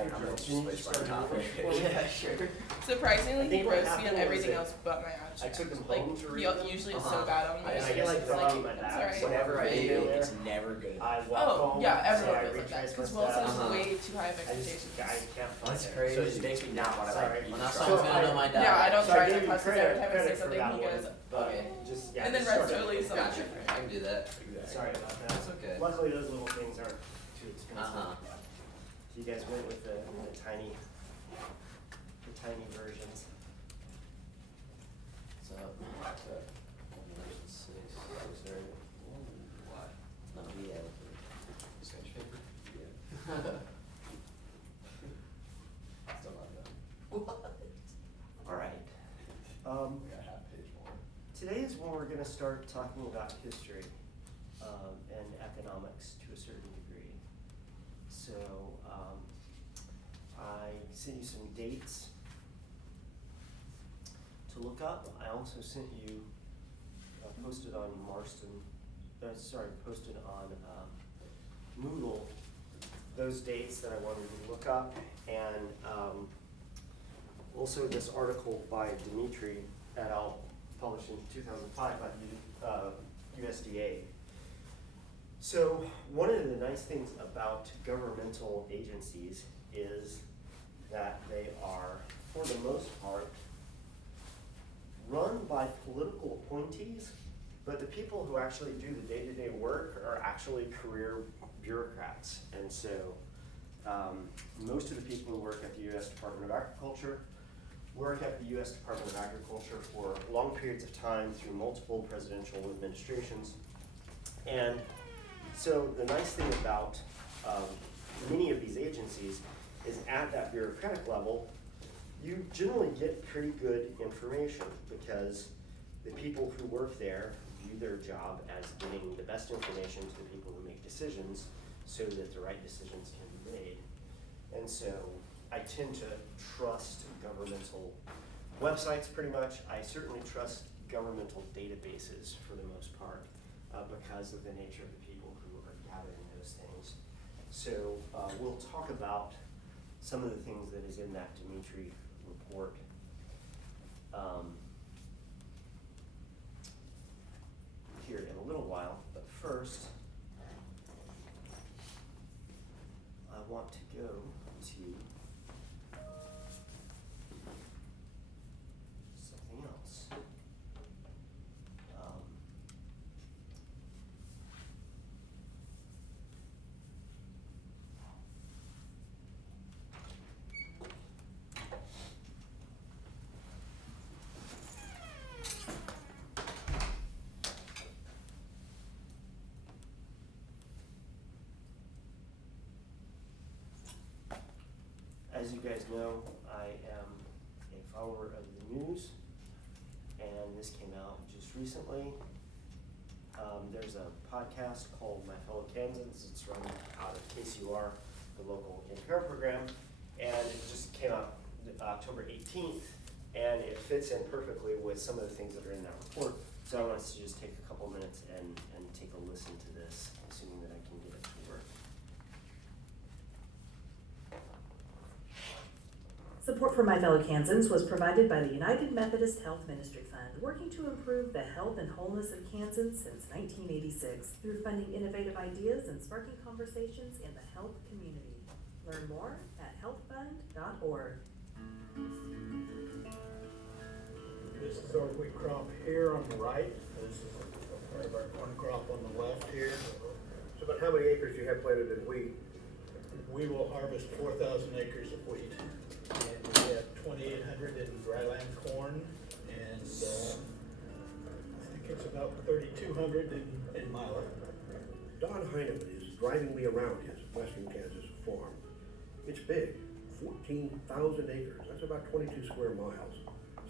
I'm gonna switch my topic. Yeah, sure. Surprisingly, he what roasts me on happened was everything that else but my abstract. I took them Like, home to he read. usually is so bad on me. I And I guess get like it's thrown like, on my I'm back. sorry. Whenever I When do, there, it's never good. I walk Oh, home. yeah, so everyone I goes like that. retrace my Because Wilson steps. has way too high of I expectations. can't find That's it. crazy. So it makes me not want to Sorry. like. Well, now So someone's gonna know my diet. Yeah, I don't So I try gave to you cuss because credit every time I say for something, that he one, goes, but okay. just, And then just Red's sort of- totally is not Gotcha. different. I can do that. Sorry about that. That's okay. Luckily, those little things aren't too expensive. Uh-huh. You guys went with the tiny versions. So, what? No, yeah. Sketch paper? Yeah. Still not done. What? All right. We got half page more. Today is when we're going to start talking about history and economics to a certain degree. So I sent you some dates to look up. I also sent you, posted on posted on Moodle those dates that I wanted you to look up, and also this article by Dimitri et al. Published in 2005 by USDA. So one of the nice things about governmental agencies is that they are, for the most part, run by political appointees, but the people who actually do the day-to-day work are actually career bureaucrats. And so most of the people who work at the U.S. Department of Agriculture work at the U.S. Department of Agriculture for long periods of time through multiple presidential administrations. And so the nice thing about many of these agencies is at that bureaucratic level, you generally get pretty good information because the people who work there view their job as getting the best information to the people who make decisions so that the right decisions can be made. And so I tend to trust governmental websites pretty much. I certainly trust governmental databases for the most part because of the nature of the people who are gathering those things. So we'll talk about some of the things that is in that Dimitri report. Here in a little while, but first I want to go to something else. As you guys know, I am a follower of the news, and this came out just recently. There's a podcast called My Fellow Kansans. It's run out of KCUR, the local NPR program, and it just came out October 18th, and it fits in perfectly with some of the things that are in that report. So I want us to just take a couple minutes and take a listen to this, assuming that I can get it to work. Support for My Fellow Kansans was provided by the United Methodist Health Ministry Fund, working to improve the health and wholeness of Kansans since 1986 through funding innovative ideas and sparking conversations in the health community. Learn more at healthfund.org. This is our wheat crop here on the right. This is part of our corn crop on the left here. So about how many acres do you have planted in wheat? We will harvest 4,000 acres of wheat. And we have 2,800 in dryland corn, and I think it's about 3,200 in milo. Don Heineman is driving me around his western Kansas farm. It's big, 14,000 acres. That's about 22 square miles.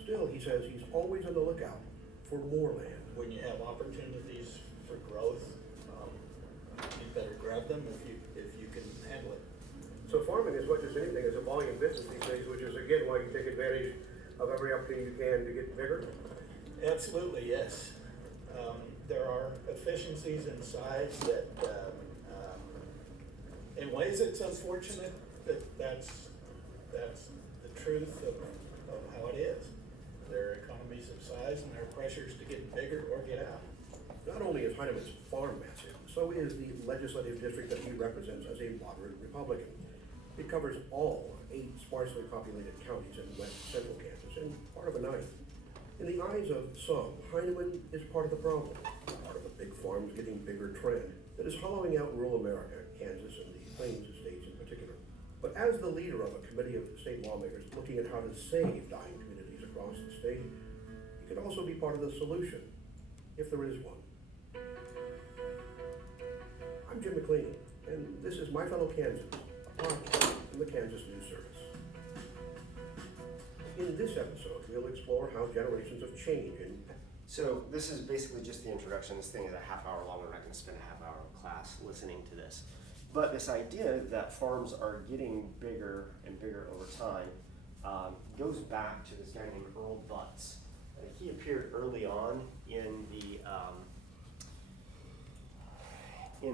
Still, he says he's always on the lookout for more land. When you have opportunities for growth, you better grab them if you can handle it. So farming, as much as anything, is a volume business these days, which is again why you take advantage of every opportunity you can to get bigger. Absolutely, yes. There are efficiencies in size that, in ways it's unfortunate That's the truth of how it is. There are economies of size and there are pressures to get bigger or get out. Not only is Heineman's farm massive, so is the legislative district that he represents as a moderate Republican. It covers all 8 sparsely populated counties in west central Kansas and part of a 9th. In the eyes of some, Heineman is part of the problem, part of the big farms getting bigger trend that is hollowing out rural America, Kansas and the Plains states in particular. But as the leader of a committee of state lawmakers looking at how to save dying communities across the state, he could also be part of the solution, if there is one. I'm Jim McLean, and this is My Fellow Kansans, a podcast from the Kansas News Service. In this episode, we'll explore how generations of change in So this is basically just the introduction. This thing is a half hour long. We're not going to spend a half hour in class listening to this. But this idea that farms are getting bigger and bigger over time goes back to this guy named Earl Butz. He appeared early on in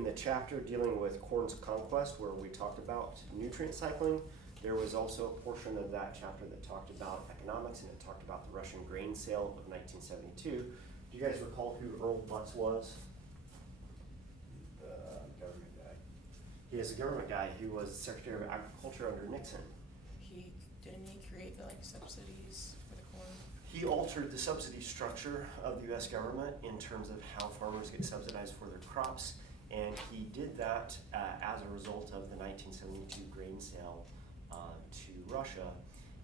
the chapter dealing with Corn's Conquest, where we talked about nutrient cycling. There was also a portion of that chapter that talked about economics, and it talked about the Russian grain sale of 1972. Do you guys recall who Earl Butz was? The government guy. He is a government guy who was Secretary of Agriculture under Nixon. Didn't he create the subsidies for the corn? He altered the subsidy structure of the U.S. government in terms of how farmers get subsidized for their crops, and he did that as a result of the 1972 grain sale to Russia.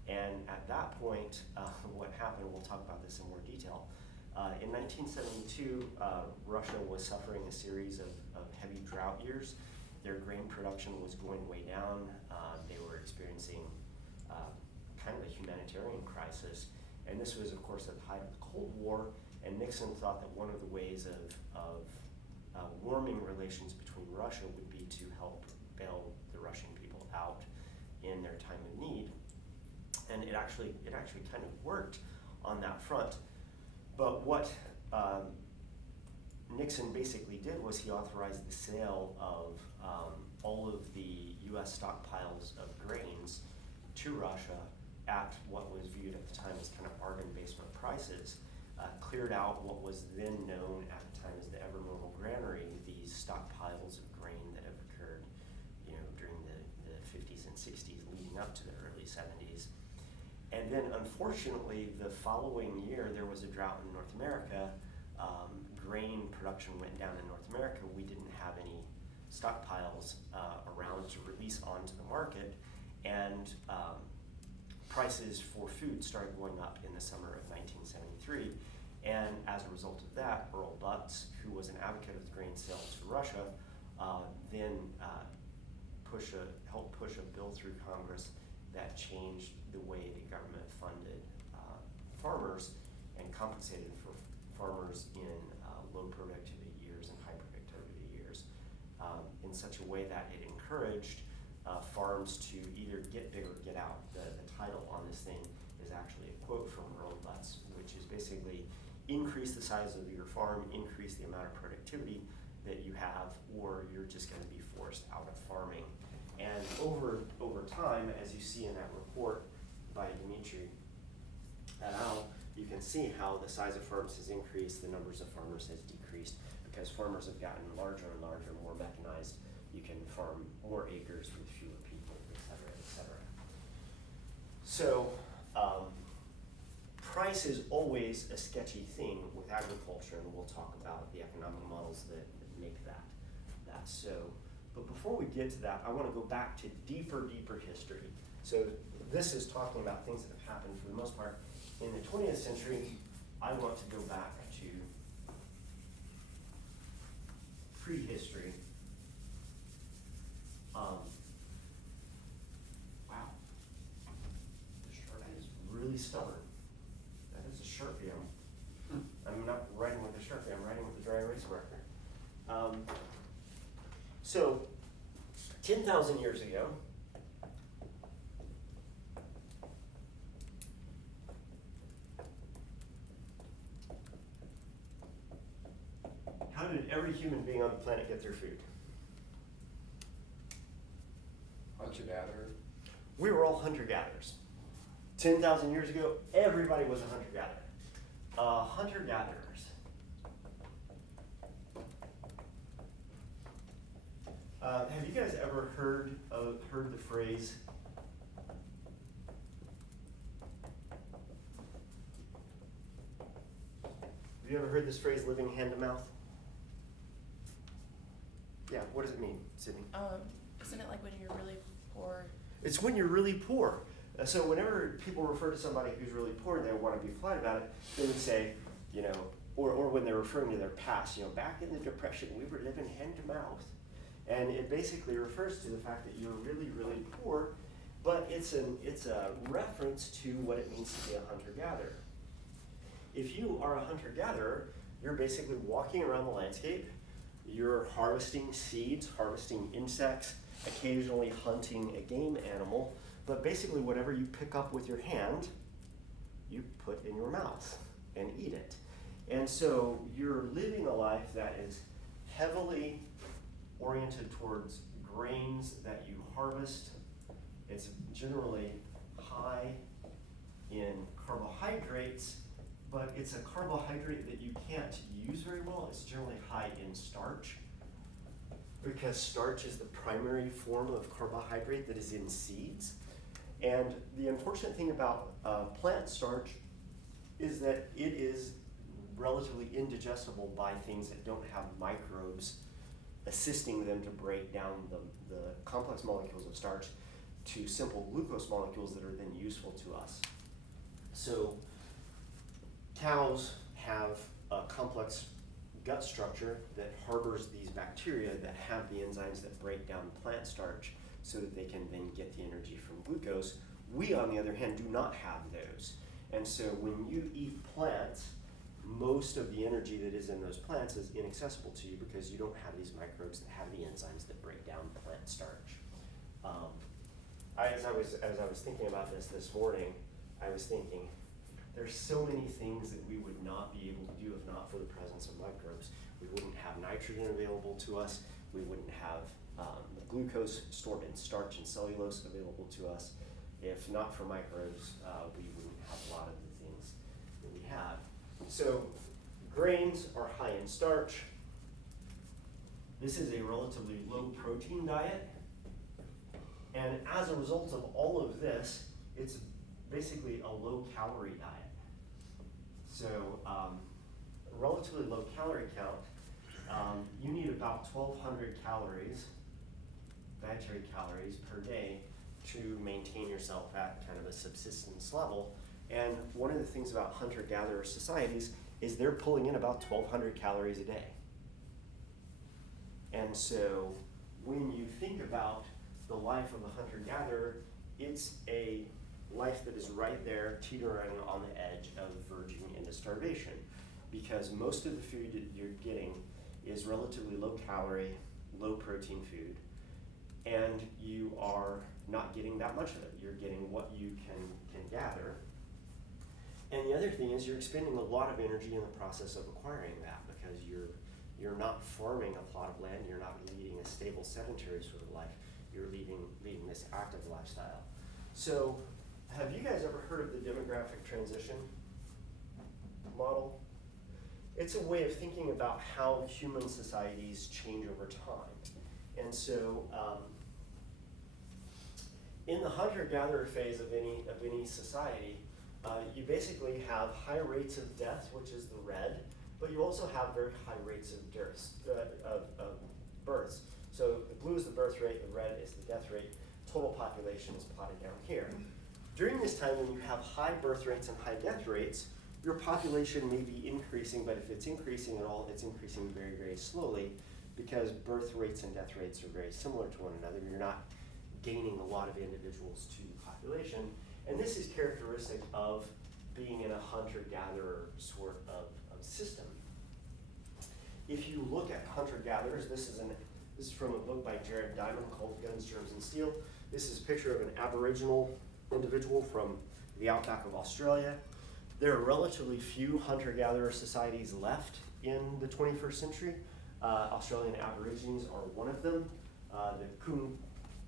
And at that point, what happened, we'll talk about this in more detail. In 1972, Russia was suffering a series of heavy drought years. Their grain production was going way down. They were experiencing kind of a humanitarian crisis. And this was, of course, at the height of the Cold War. And Nixon thought that one of the ways of warming relations between Russia would be to help bail the Russian people out in their time of need. And it actually kind of worked on that front. But what Nixon basically did was he authorized the sale of all of the U.S. stockpiles of grains to Russia at what was viewed at the time as kind of bargain basement prices, cleared out what was then known at the time as the Ever Normal Granary, these stockpiles of grain that have occurred, during the 50s and 60s leading up to the early 70s. And then unfortunately, the following year, there was a drought in North America. Grain production went down in North America. We didn't have any stockpiles around to release onto the market. And prices for food started going up in the summer of 1973. And as a result of that, Earl Butz, who was an advocate of the grain sale to Russia, then helped push a bill through Congress that changed the way the government funded farmers and compensated for farmers in low productivity years and high productivity years in such a way that it encouraged farms to either get big or get out. The title on this thing is actually a quote from Earl Butz, which is basically increase the size of your farm, increase the amount of productivity that you have, or you're just going to be forced out of farming. And over time, as you see in that report by Dimitri et al., you can see how the size of farms has increased, the numbers of farmers has decreased, because farmers have gotten larger and larger, more mechanized. You can farm more acres with fewer people, et cetera, et cetera. So price is always a sketchy thing with agriculture, and we'll talk about the economic models that make that so. But before we get to that, I want to go back to deeper history. So this is talking about things that have happened for the most part in the 20th century. I want to go back to prehistory. Wow, this chart is really stubborn. That is a Sharpie. I'm not writing with a Sharpie, I'm writing with a dry erase marker. So 10,000 years ago, how did every human being on the planet get their food? By hunter-gatherer? We were all hunter-gatherers. 10,000 years ago, everybody was a hunter-gatherer. Hunter-gatherers. Have you guys ever heard the phrase? Have you ever heard this phrase, living hand to mouth? Yeah, what does it mean, Sydney? Isn't it like when you're really poor? It's when you're really poor. So whenever people refer to somebody who's really poor and they want to be polite about it, they would say, you know, or when they're referring to their past, you know, back in the Depression, we were living hand to mouth. And it basically refers to the fact that you're really, really poor, but it's a reference to what it means to be a hunter-gatherer. If you are a hunter-gatherer, you're basically walking around the landscape, you're harvesting seeds, harvesting insects, occasionally hunting a game animal, but basically whatever you pick up with your hand, you put in your mouth and eat it. And so you're living a life that is heavily oriented towards grains that you harvest. It's generally high in carbohydrates, but it's a carbohydrate that you can't use very well. It's generally high in starch, because starch is the primary form of carbohydrate that is in seeds. And the unfortunate thing about plant starch is that it is relatively indigestible by things that don't have microbes assisting them to break down the complex molecules of starch to simple glucose molecules that are then useful to us. So cows have a complex gut structure that harbors these bacteria that have the enzymes that break down plant starch so that they can then get the energy from glucose. We, on the other hand, do not have those. And so when you eat plants, most of the energy that is in those plants is inaccessible to you because you don't have these microbes that have the enzymes that break down plant starch. As I was thinking about this morning, I was thinking, there's so many things that we would not be able to do if not for the presence of microbes. We wouldn't have nitrogen available to us. We wouldn't have the glucose stored in starch and cellulose available to us. If not for microbes, we wouldn't have a lot of the things that we have. So grains are high in starch. This is a relatively low protein diet. And as a result of all of this, it's basically a low calorie diet. So relatively low calorie count, you need about 1,200 calories, dietary calories per day to maintain yourself at kind of a subsistence level. And one of the things about hunter-gatherer societies is they're pulling in about 1,200 calories a day. And so when you think about the life of a hunter-gatherer, it's a life that is right there teetering on the edge of verging into starvation, because most of the food that you're getting is relatively low calorie, low protein food, and you are not getting that much of it. You're getting what you can gather. And the other thing is you're expending a lot of energy in the process of acquiring that, because you're not farming a plot of land, you're not leading a stable sedentary sort of life, you're leading this active lifestyle. So have you guys ever heard of the demographic transition model? It's a way of thinking about how human societies change over time. And so in the hunter-gatherer phase of any society, you basically have high rates of death, which is the red, but you also have very high rates of births. So the blue is the birth rate, the red is the death rate. Total population is plotted down here. During this time, when you have high birth rates and high death rates, your population may be increasing, but if it's increasing at all, it's increasing very, very slowly, because birth rates and death rates are very similar to one another. You're not gaining a lot of individuals to the population. And this is characteristic of being in a hunter-gatherer sort of system. If you look at hunter-gatherers, this is from a book by Jared Diamond called Guns, Germs, and Steel. This is a picture of an Aboriginal individual from the outback of Australia. There are relatively few hunter-gatherer societies left in the 21st century. Australian Aborigines are one of them. The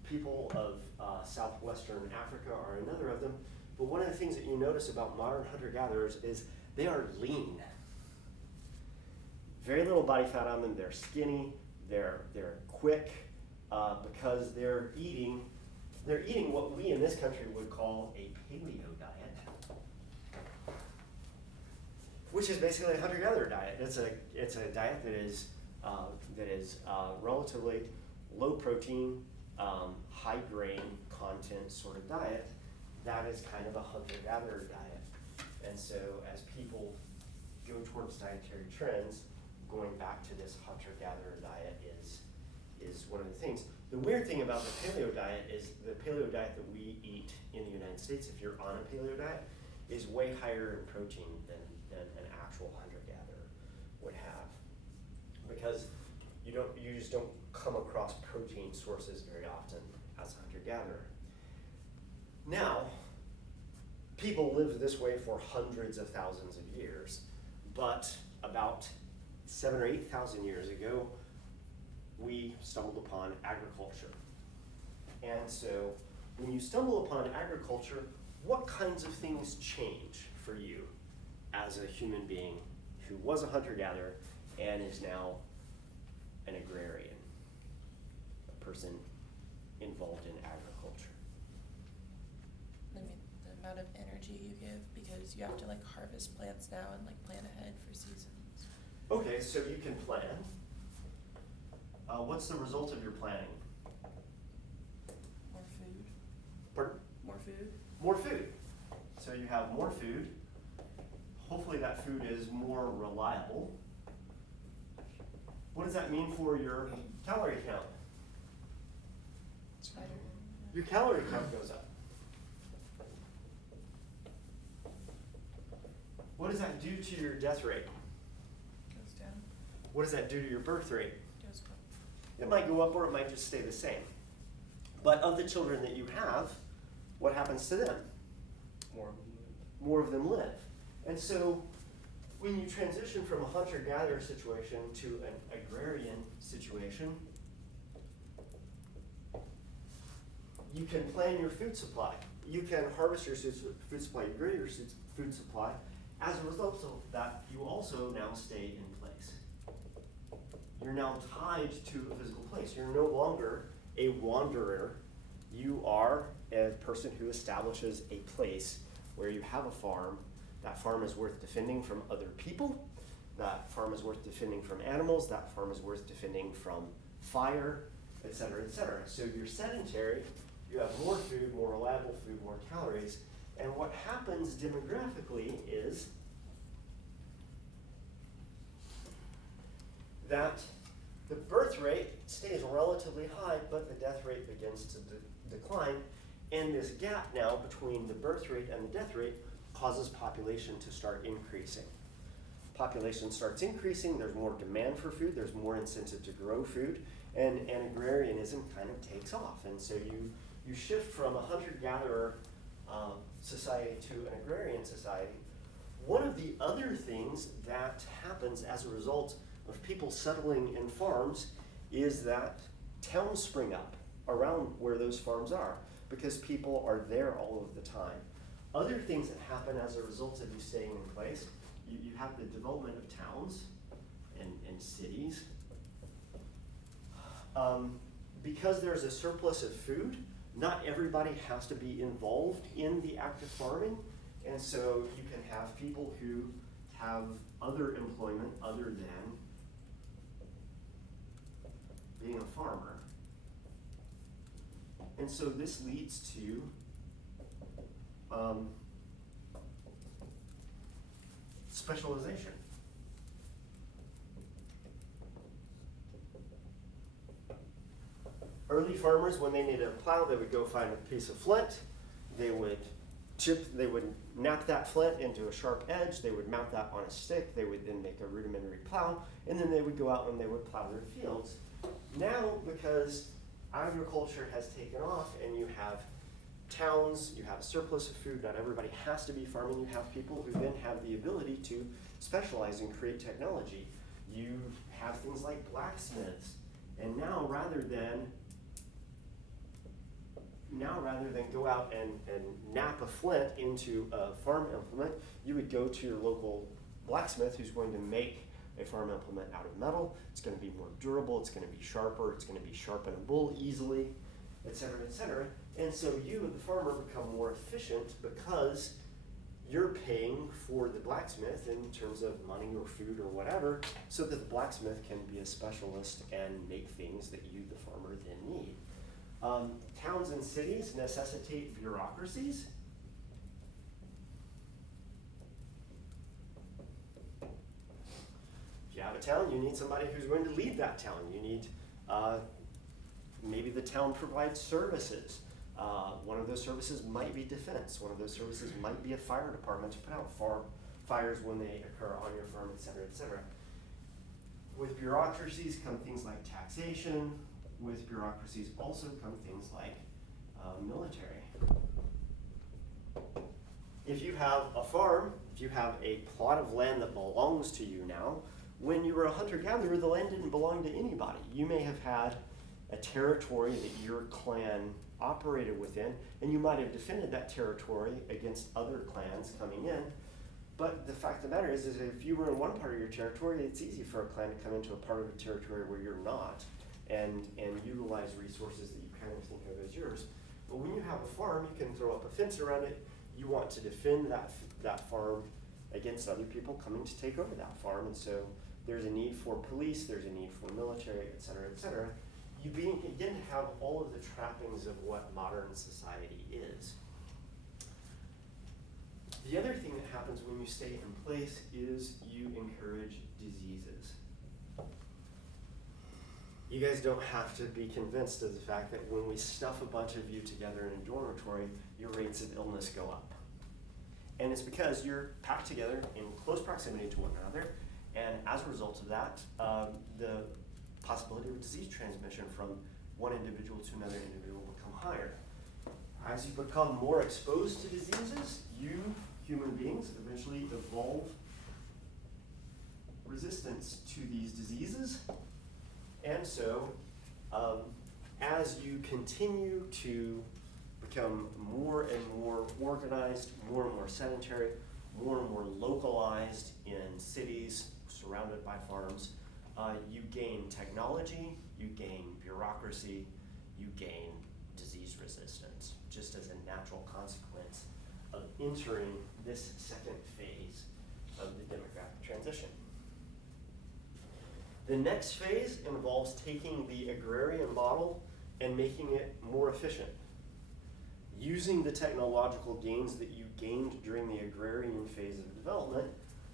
people of southwestern Africa are another of them. But one of the things that you notice about modern hunter-gatherers is they are lean. Very little body fat on them. They're skinny. They're quick because they're eating what we in this country would call a paleo diet, which is basically a hunter-gatherer diet. It's a diet that is relatively low protein, high grain content sort of diet. That is kind of a hunter-gatherer diet. And so as people go towards dietary trends, going back to this hunter-gatherer diet is one of the things. The weird thing about the paleo diet is the paleo diet that we eat in the United States, if you're on a paleo diet, is way higher in protein than an actual hunter-gatherer would have. Because you just don't come across protein sources very often as a hunter-gatherer. Now, people lived this way for hundreds of thousands of years, but about 7,000 or 8,000 years ago, we stumbled upon agriculture. And so, when you stumble upon agriculture, what kinds of things change for you as a human being who was a hunter-gatherer and is now an agrarian, a person involved in agriculture? I mean, the amount of energy you give, because you have to like harvest plants now and like plan ahead for seasons. Okay, so you can plan. What's the result of your planning? More food. Pardon? More food. More food. So you have more food. Hopefully that food is more reliable. What does that mean for your calorie count? It's better. Your calorie count goes up. What does that do to your death rate? Goes down. What does that do to your birth rate? Goes up. It might go up or it might just stay the same. But of the children that you have, what happens to them? More of them live. And so when you transition from a hunter-gatherer situation to an agrarian situation, you can plan your food supply. You can harvest your food supply, you grow your food supply. As a result of that, you also now stay in place. You're now tied to a physical place. You're no longer a wanderer. You are a person who establishes a place where you have a farm. That farm is worth defending from other people. That farm is worth defending from animals. That farm is worth defending from fire, et cetera, et cetera. So you're sedentary. You have more food, more reliable food, more calories. And what happens demographically is that the birth rate stays relatively high, but the death rate begins to decline. And this gap now between the birth rate and the death rate causes population to start increasing. Population starts increasing, there's more demand for food, there's more incentive to grow food, and agrarianism kind of takes off. And so you shift from a hunter-gatherer society to an agrarian society. One of the other things that happens as a result of people settling in farms is that towns spring up around where those farms are because people are there all of the time. Other things that happen as a result of you staying in place, you have the development of towns and cities. Because there's a surplus of food, not everybody has to be involved in the act of farming, and so you can have people who have other employment other than being a farmer. And so this leads to specialization. Early farmers, when they needed a plow, they would go find a piece of flint. They would nap that flint into a sharp edge. They would mount that on a stick. They would then make a rudimentary plow, and then they would go out and they would plow their fields. Now, because agriculture has taken off and you have towns, you have a surplus of food, not everybody has to be farming, you have people who then have the ability to specialize and create technology. You have things like blacksmiths, and now rather than now, rather than go out and nap a flint into a farm implement, you would go to your local blacksmith who's going to make a farm implement out of metal. It's going to be more durable, it's going to be sharper, it's going to be sharpenable easily, et cetera, et cetera. And so you, the farmer, become more efficient because you're paying for the blacksmith in terms of money or food or whatever, so that the blacksmith can be a specialist and make things that you, the farmer, then need. Towns and cities necessitate bureaucracies. If you have a town, you need somebody who's going to lead that town. You need, maybe the town provides services. One of those services might be defense. One of those services might be a fire department to put out fires when they occur on your farm, et cetera, et cetera. With bureaucracies come things like taxation. With bureaucracies also come things like military. If you have a farm, if you have a plot of land that belongs to you now, when you were a hunter-gatherer, the land didn't belong to anybody. You may have had a territory that your clan operated within, and you might have defended that territory against other clans coming in. But the fact of the matter is if you were in one part of your territory, it's easy for a clan to come into a part of a territory where you're not and utilize resources that you kind of think of as yours. But when you have a farm, you can throw up a fence around it. You want to defend that farm against other people coming to take over that farm, and so there's a need for police, there's a need for military, et cetera, et cetera. You begin to have all of the trappings of what modern society is. The other thing that happens when you stay in place is you encourage diseases. You guys don't have to be convinced of the fact that when we stuff a bunch of you together in a dormitory, your rates of illness go up. And it's because you're packed together in close proximity to one another, and as a result of that, the possibility of disease transmission from one individual to another individual will become higher. As you become more exposed to diseases, you, human beings, eventually evolve resistance to these diseases. And so, as you continue to become more and more organized, more and more sedentary, more and more localized in cities surrounded by farms, you gain technology, you gain bureaucracy, you gain disease resistance, just as a natural consequence of entering this second phase of the demographic transition. The next phase involves taking the agrarian model and making it more efficient. Using the technological gains that you gained during the agrarian phase of development,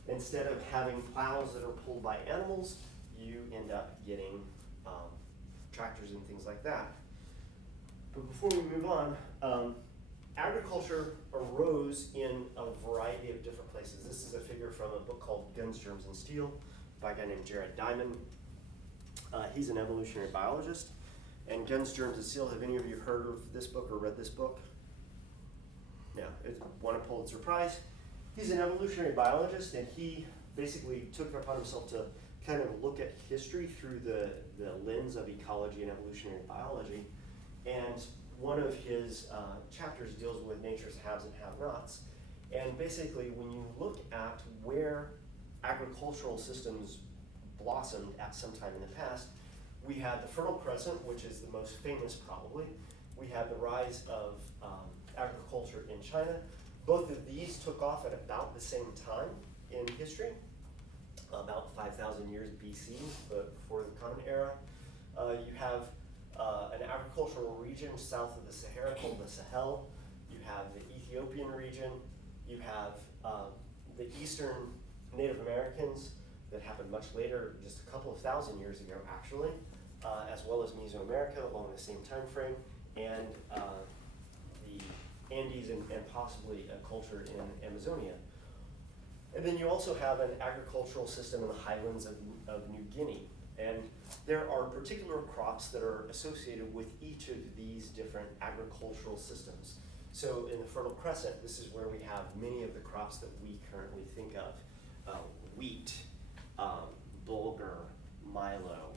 instead of having plows that are pulled by animals, you end up getting tractors and things like that. But before we move on, agriculture arose in a variety of different places. This is a figure from a book called Guns, Germs, and Steel by a guy named Jared Diamond. He's an evolutionary biologist. And Guns, Germs, and Steel, have any of you heard of this book or read this book? Yeah, it won a Pulitzer Prize. He's an evolutionary biologist, and he basically took it upon himself to kind of look at history through the lens of ecology and evolutionary biology. And one of his chapters deals with nature's haves and have-nots. And basically, when you look at where agricultural systems blossomed at some time in the past, we had the Fertile Crescent, which is the most famous probably. We had the rise of agriculture in China. Both of these took off at about the same time in history, about 5,000 years BC, but before the Common Era. You have an agricultural region south of the Sahara called the Sahel. You have the Ethiopian region. You have the Eastern Native Americans that happened much later, just a couple of thousand years ago actually, as well as Mesoamerica along the same time frame, and the Andes and possibly a culture in Amazonia. And then you also have an agricultural system in the highlands of New Guinea. And there are particular crops that are associated with each of these different agricultural systems. So in the Fertile Crescent, this is where we have many of the crops that we currently think of. Wheat, bulgur, milo,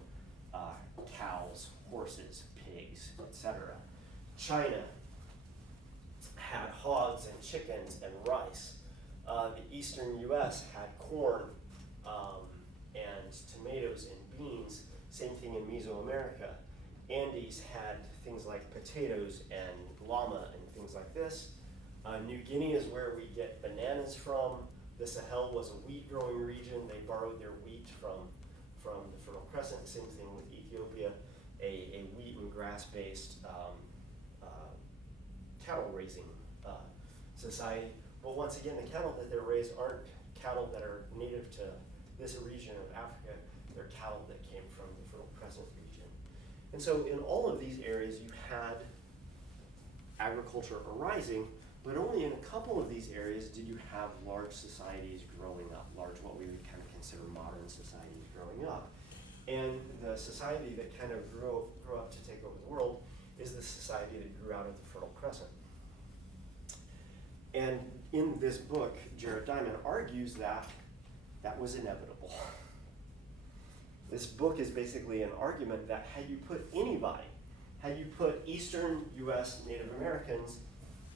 cows, horses, pigs, etc. China, hogs and chickens and rice. The eastern US had corn and tomatoes and beans, same thing in Mesoamerica. Andes had things like potatoes and llama and things like this. New Guinea is where we get bananas from. The Sahel was a wheat growing region. They borrowed their wheat from the Fertile Crescent. Same thing with Ethiopia, a wheat and grass-based cattle raising society. But once again, the cattle that they're raised aren't cattle that are native to this region of Africa. They're cattle that came from the Fertile Crescent region. And so in all of these areas, you had agriculture arising, but only in a couple of these areas did you have large societies growing up, large what we would kind of consider modern societies growing up. And the society that kind of grew up to take over the world is the society that grew out of the Fertile Crescent. And in this book, Jared Diamond argues that that was inevitable. This book is basically an argument that had you put anybody, had you put Eastern US Native Americans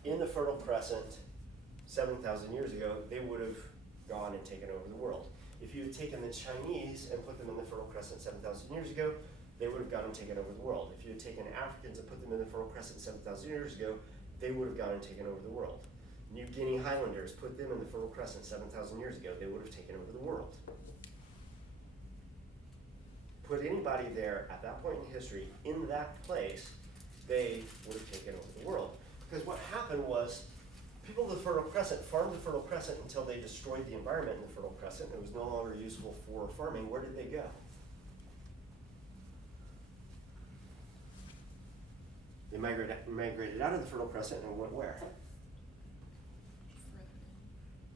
in the Fertile Crescent 7,000 years ago, they would have gone and taken over the world. If you had taken the Chinese and put them in the Fertile Crescent 7,000 years ago, they would have gone and taken over the world. If you had taken Africans and put them in the Fertile Crescent 7,000 years ago, they would have gone and taken over the world. New Guinea Highlanders, put them in the Fertile Crescent 7,000 years ago, they would have taken over the world. Put anybody there at that point in history in that place, they would have taken over the world. Because what happened was, people of the Fertile Crescent farmed the Fertile Crescent until they destroyed the environment in the Fertile Crescent. It was no longer useful for farming. Where did they go? They migrated out of the Fertile Crescent and went where? Further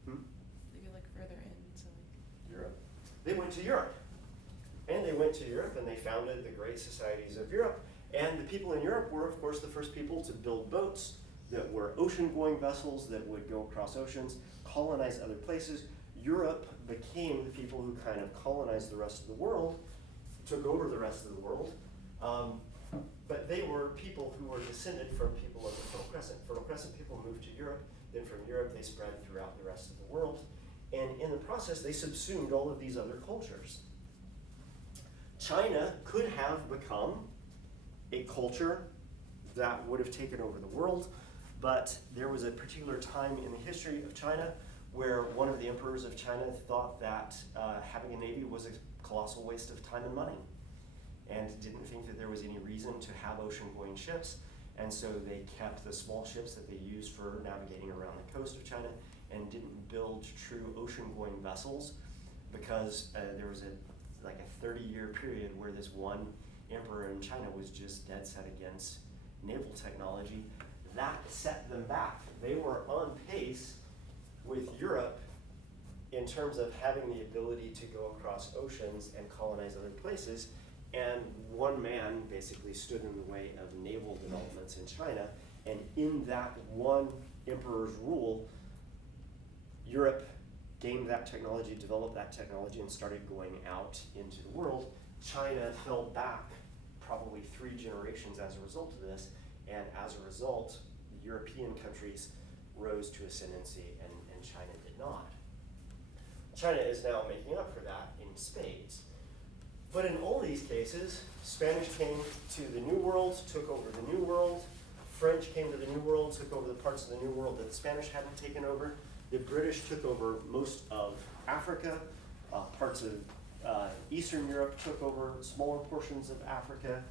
in. They go like further in, so like Europe. They went to Europe. And they went to Europe and they founded the great societies of Europe. And the people in Europe were, of course, the first people to build boats that were ocean-going vessels that would go across oceans, colonize other places. Europe became the people who kind of colonized the rest of the world, took over the rest of the world. But they were people who were descended from people of the Fertile Crescent. Fertile Crescent people moved to Europe. Then from Europe, they spread throughout the rest of the world. And in the process, they subsumed all of these other cultures. China could have become a culture that would have taken over the world, but there was a particular time in the history of China where one of the emperors of China thought that having a navy was a colossal waste of time and money, and didn't think that there was any reason to have ocean-going ships, and so they kept the small ships that they used for navigating around the coast of China and didn't build true ocean-going vessels because there was a 30-year period where this one emperor in China was just dead set against naval technology. That set them back. They were on pace with Europe in terms of having the ability to go across oceans and colonize other places, and one man basically stood in the way of naval developments in China, and in that one emperor's rule, Europe gained that technology, developed that technology, and started going out into the world. China fell back probably 3 generations as a result of this, and as a result, the European countries rose to ascendancy and China did not. China is now making up for that in spades. But in all these cases, Spanish came to the New World, took over the New World. French came to the New World, took over the parts of the New World that the Spanish hadn't taken over. The British took over most of Africa, parts of Eastern Europe took over smaller portions of Africa,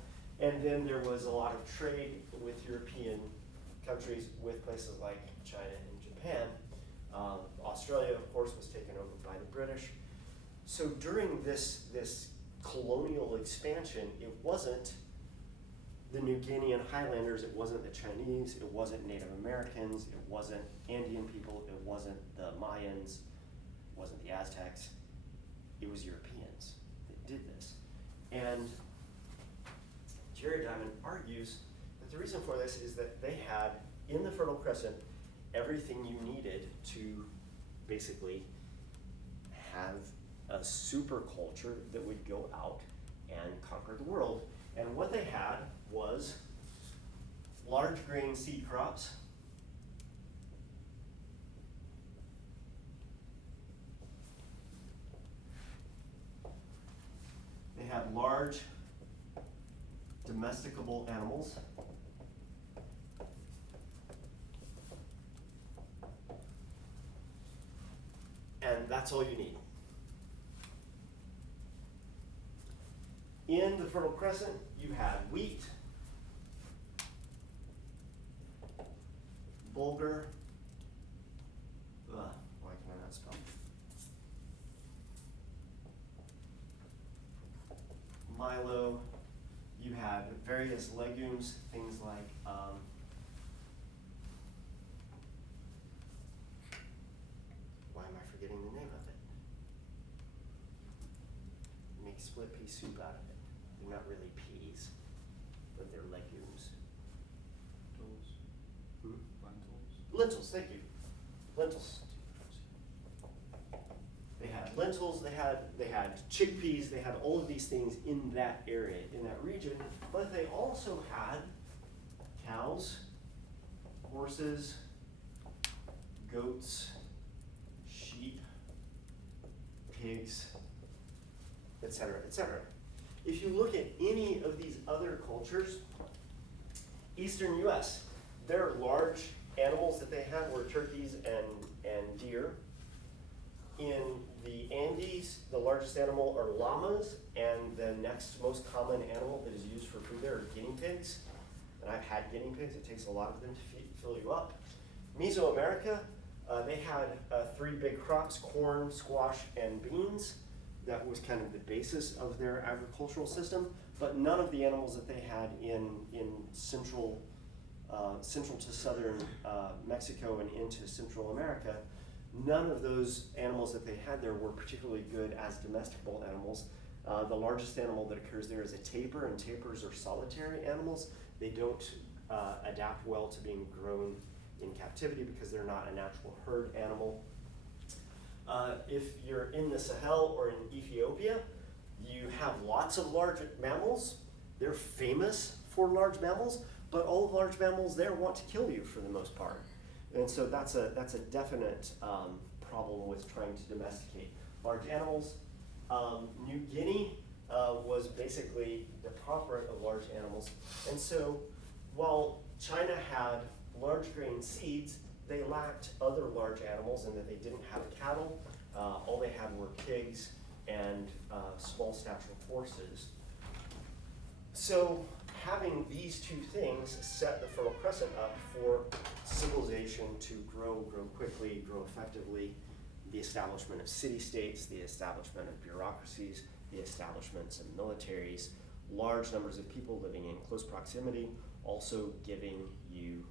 and then there was a lot of trade with European countries with places like China and Japan. Australia, of course, was taken over by the British. So during this colonial expansion, it wasn't the New Guinean Highlanders, it wasn't the Chinese, it wasn't Native Americans, it wasn't Andean people, it wasn't the Mayans, it wasn't the Aztecs, it was Europeans that did this. And Jerry Diamond argues that the reason for this is that they had, in the Fertile Crescent, everything you needed to basically have a super culture that would go out and conquer the world. And what they had was large grain seed crops, large domesticable animals. And that's all you need. In the Fertile Crescent, you had wheat, bulgur, why can I not spell? Milo, you had various legumes, things like why am I forgetting the name of it? You make split pea soup out of it. They're not really peas, but they're legumes. Lentils, thank you. Lentils. They had lentils, they had chickpeas, they had all of these things in that area, in that region, but they also had cows, horses, goats, sheep, pigs, etc., etc. If you look at any of these other cultures, Eastern US, their large animals that they had were turkeys and deer. In the Andes, the largest animal are llamas, and the next most common animal that is used for food there are guinea pigs. And I've had guinea pigs, it takes a lot of them to fill you up. Mesoamerica, they had three big crops, corn, squash, and beans. That was kind of the basis of their agricultural system, but none of the animals that they had in central to southern Mexico and into Central America, none of those animals that they had there were particularly good as domesticable animals. The largest animal that occurs there is a tapir, and tapirs are solitary animals. They don't adapt well to being grown in captivity because they're not a natural herd animal. If you're in the Sahel or in Ethiopia, you have lots of large mammals. They're famous for large mammals, but all the large mammals there want to kill you for the most part. And so that's a definite problem with trying to domesticate large animals. New Guinea was basically the prophet of large animals. And so while China had large grain seeds, they lacked other large animals in that they didn't have cattle. All they had were pigs and small stature horses. So having these two things set the Fertile Crescent up for civilization to grow quickly, grow effectively, the establishment of city-states, the establishment of bureaucracies, the establishments of militaries, large numbers of people living in close proximity, also giving you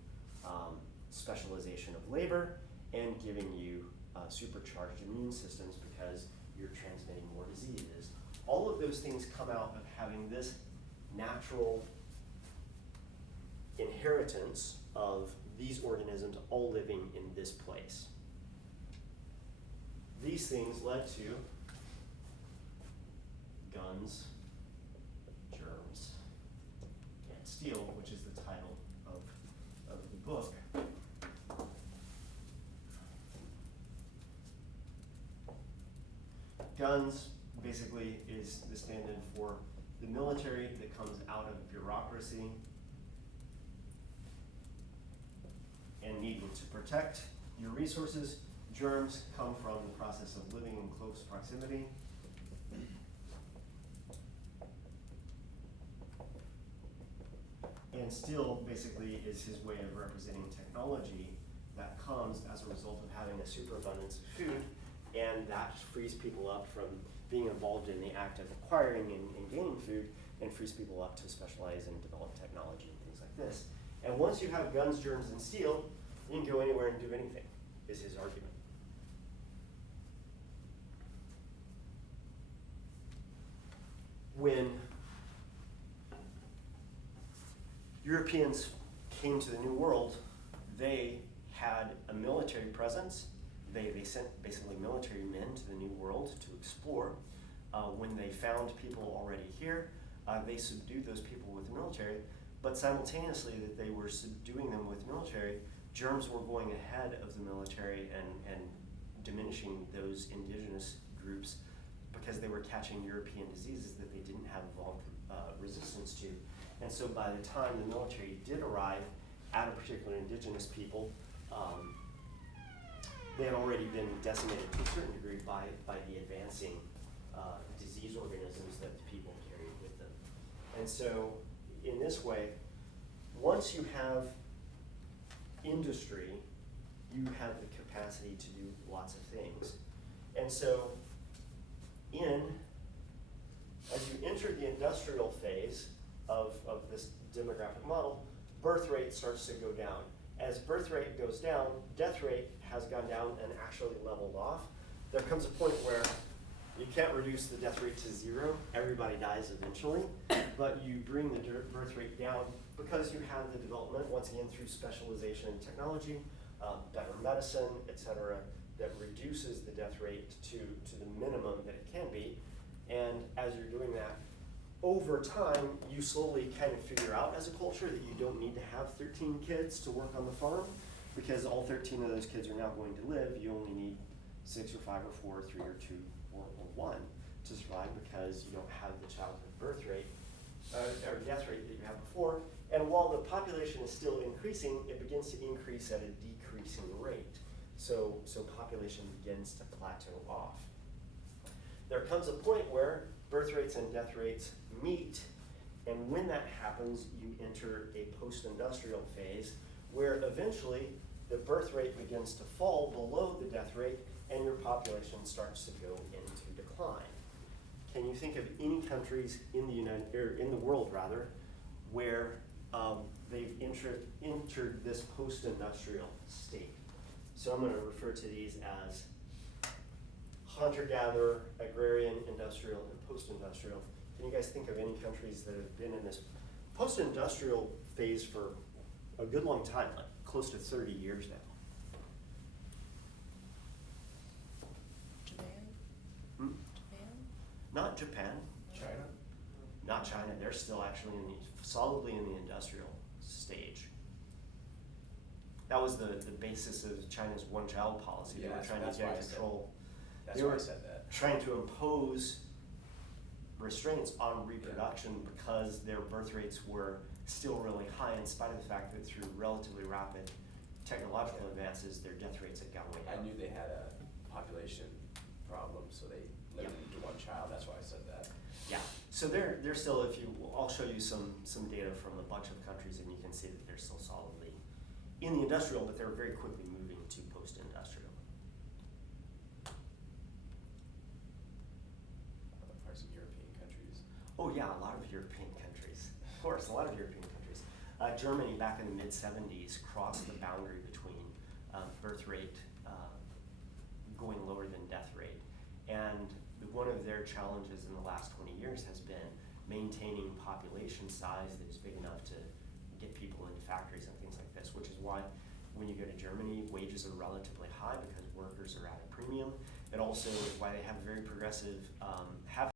specialization of labor and giving you supercharged immune systems because you're transmitting more diseases. All of those things come out of having this natural inheritance of these organisms all living in this place. These things led to guns, germs, and steel, which is the title of the book. Guns basically is the stand-in for the military that comes out of bureaucracy and needing to protect your resources. Germs come from the process of living in close proximity. And steel basically is his way of representing technology that comes as a result of having a superabundance of food, and that frees people up from being involved in the act of acquiring and gaining food, and frees people up to specialize and develop technology and things like this. And once you have guns, germs, and steel, you can go anywhere and do anything, is his argument. When Europeans came to the New World, they had a military presence. They sent basically military men to the New World to explore. When they found people already here, they subdued those people with the military, but simultaneously that they were subduing them with military, germs were going ahead of the military and diminishing those indigenous groups because they were catching European diseases that they didn't have evolved resistance to. And so by the time the military did arrive at a particular indigenous people, they had already been decimated to a certain degree by the advancing disease organisms that the people carried with them. And so in this way, once you have industry, you have the capacity to do lots of things. And so as you enter the industrial phase of this demographic model, birth rate starts to go down. As birth rate goes down, death rate has gone down and actually leveled off. There comes a point where you can't reduce the death rate to 0. Everybody dies eventually, but you bring the birth rate down because you have the development, once again, through specialization in technology, better medicine, et cetera, that reduces the death rate to the minimum that it can be. And as you're doing that, over time, you slowly kind of figure out as a culture that you don't need to have 13 kids to work on the farm, because all 13 of those kids are now going to live. You only need 6 or 5 or 4, 3 or 2 or 1 to survive, because you don't have the childhood birth rate or death rate that you had before. And while the population is still increasing, it begins to increase at a decreasing rate. So population begins to plateau off. There comes a point where birth rates and death rates meet, and when that happens, you enter a post-industrial phase where eventually the birth rate begins to fall below the death rate and your population starts to go into decline. Can you think of any countries in the world where they've entered this post-industrial state? So I'm going to refer to these as hunter-gatherer, agrarian, industrial, and post-industrial. Can you guys think of any countries that have been in this post-industrial phase for a good long time, like close to 30 years now? Japan? Hmm? Japan? Not Japan. China? Not China. They're still actually solidly in the industrial stage. That was the basis of China's one-child policy. They were trying to get control. That's why I said that. Trying to impose restraints on reproduction because their birth rates were still really high, in spite of the fact that through relatively rapid technological advances, their death rates had gone way I down. knew they had a population problem, so they limited it to 1 child. That's why I said that. Yeah. So they're still, I'll show you some data from a bunch of countries, and you can see that they're still solidly in the industrial, but they're very quickly moving to post-industrial. Probably some European countries. Oh yeah, a lot of European countries. Of course, a lot of European countries. Germany back in the mid-70s crossed the boundary between birth rate going lower than death rate. And one of their challenges in the last 20 years has been maintaining population size that is big enough to get people into factories and things like this, which is why when you go to Germany, wages are relatively high because workers are at a premium. It also is why they have very progressive,